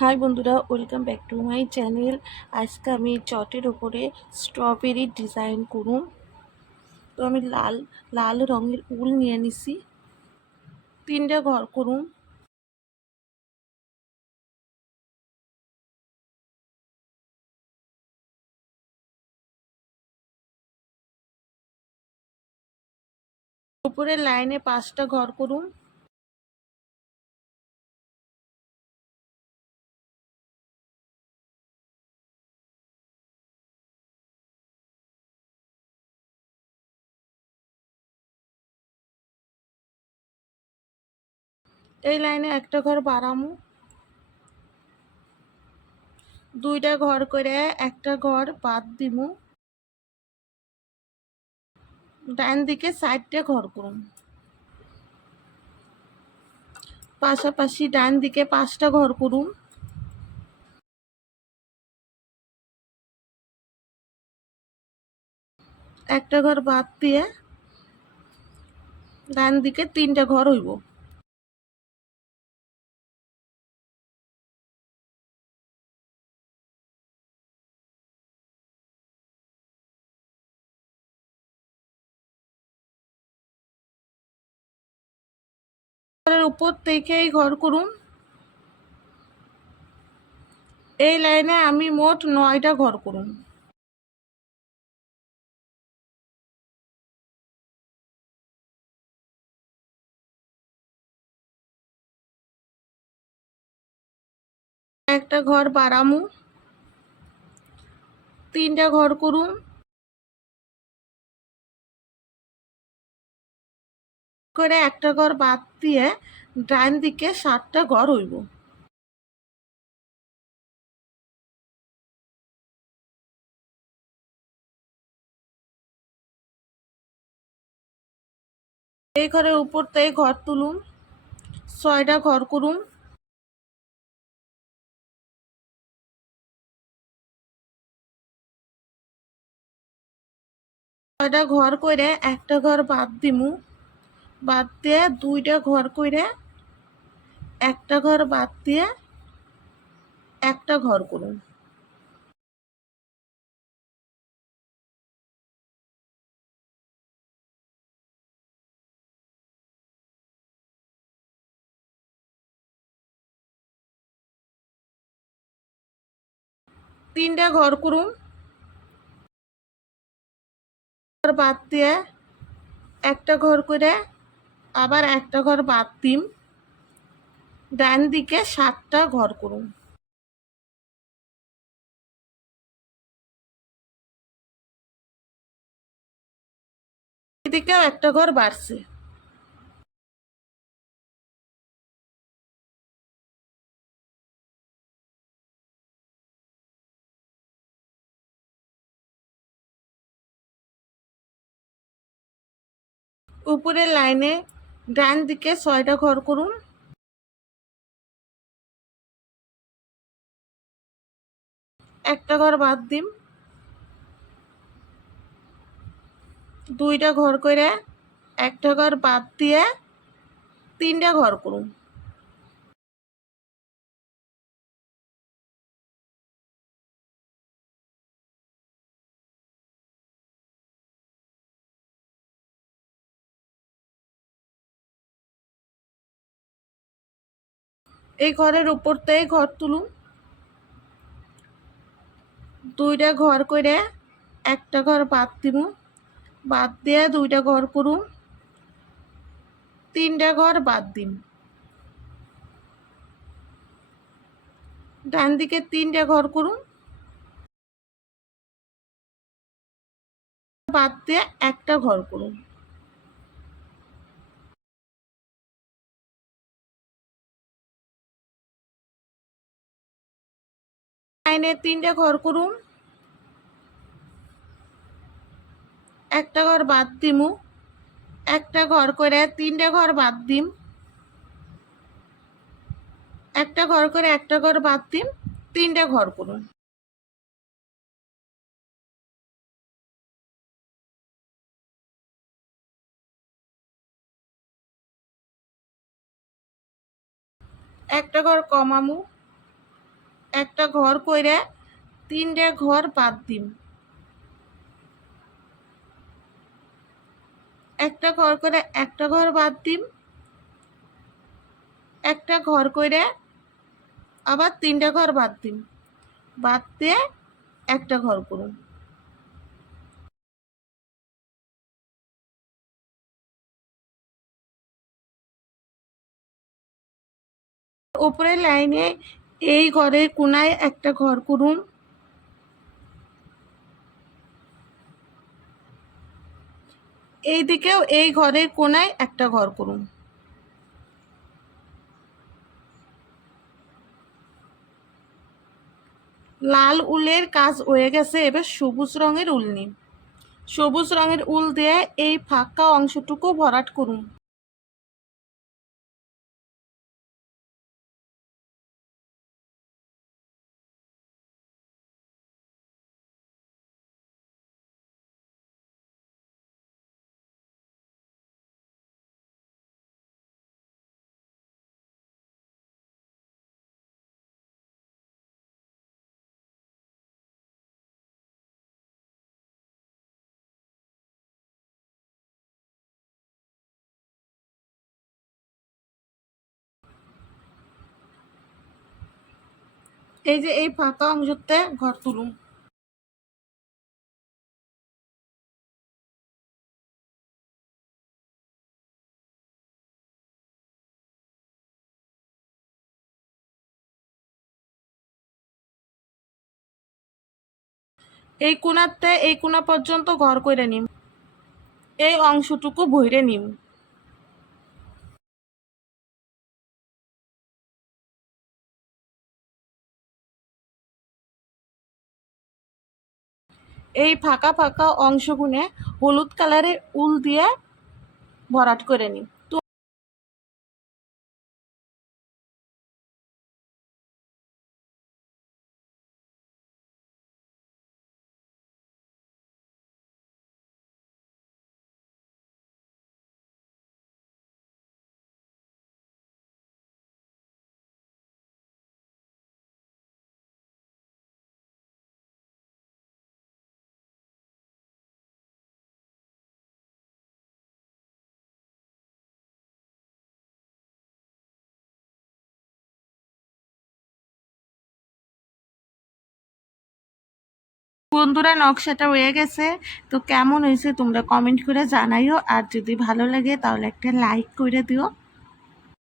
High বন্ধুরা, welcome back to my channel. আজকে আমি চটের ওপরে স্ট্রবেরি ডিজাইন করুম। তো আমি লাল লাল রঙের উল নিয়ে নিছি, 3টা ঘর করুম। উপরের লাইনে 5টা ঘর করুম। এই লাইনে একটা ঘর বাড়ামু, 2টা ঘর করে একটা ঘর বাদ দিমু। ডান দিকে 4টে ঘর করুম, পাশাপাশি ডান দিকে 5টা ঘর করুম। একটা ঘর বাদ দিয়ে ডান দিকে 3টা ঘর হইব। ঘরের উপর থেকেই ঘর করুম। এই লাইনে আমি মোট 9টা ঘর করুম। একটা ঘর বাড়ামু, 3টা ঘর করুম। করে একটা ঘর বাদ দিয়ে ডান দিকে 7টা ঘর হইব। এই ঘরের উপর থেকে ঘর তুলুম, 6টা ঘর করুম। 6টা ঘর করে একটা ঘর বাদ দিমু, বাদ দিয়ে 2টা ঘর করে একটা ঘর বাদ দিয়ে একটা ঘর করুম। তিনটা ঘর করুম, ঘর বাদ দিয়ে একটা ঘর করে আবার একটা ঘর বাদ দিম। ডান দিকে 7টা ঘর করুম। এদিকেও একটা ঘর বাড়ছে। উপরের লাইনে ডান দিকে 6টা ঘর করুম। একটা ঘর বাদ দিম, 2টা ঘর করে একটা ঘর বাদ দিয়ে 3টা ঘর করুম। এই ঘরের উপর থেকে ঘর তুলুম, 2টা ঘর করে একটা ঘর বাদ দিমু, বাদ দিয়ে 2টা ঘর করুম। 3টা ঘর বাদ দিম, ডান দিকে 3টা ঘর করুম, বাদ দিয়ে একটা ঘর করুম। লাইনে 3টা ঘর করুম, একটা ঘর বাদ দিমু, একটা ঘর করে 3টা ঘর বাদ দিম, একটা ঘর করে একটা ঘর বাদ দিম, 3টা ঘর করুম। একটা ঘর কমামু, একটা ঘর কইরা 3টে ঘর বাদ দিম, একটা ঘর করে একটা ঘর বাদ দিম, একটা ঘর কইরা আবার 3টে ঘর বাদ দিম, বাদ দিয়ে একটা ঘর করুন। উপরের লাইনে এই ঘরের কোনায় একটা ঘর করুন, এই দিকেও এই ঘরের কোনায় একটা ঘর করুন। লাল উলের কাজ হয়ে গেছে, এবার সবুজ রঙের উল নিন। সবুজ রঙের উল দিয়ে এই ফাঁকা অংশটুকু ভরাট করুন। এই যে এই ফাঁকা অংশতে ঘর তুলুন। এই কোনাতে এই কোনা পর্যন্ত ঘর কইরে নিম, এই অংশটুকু ভইরে নিম। এই ফাঁকা ফাঁকা অংশগুনে হলুদ কালারের উল দিয়ে ভরাট করে নিই। তো বন্ধুরা, নকশাটা হয়ে গেছে। তো কেমন হয়েছে তোমরা কমেন্ট করে জানাইও, আর যদি ভালো লাগে তাহলে একটা লাইক করে দিও।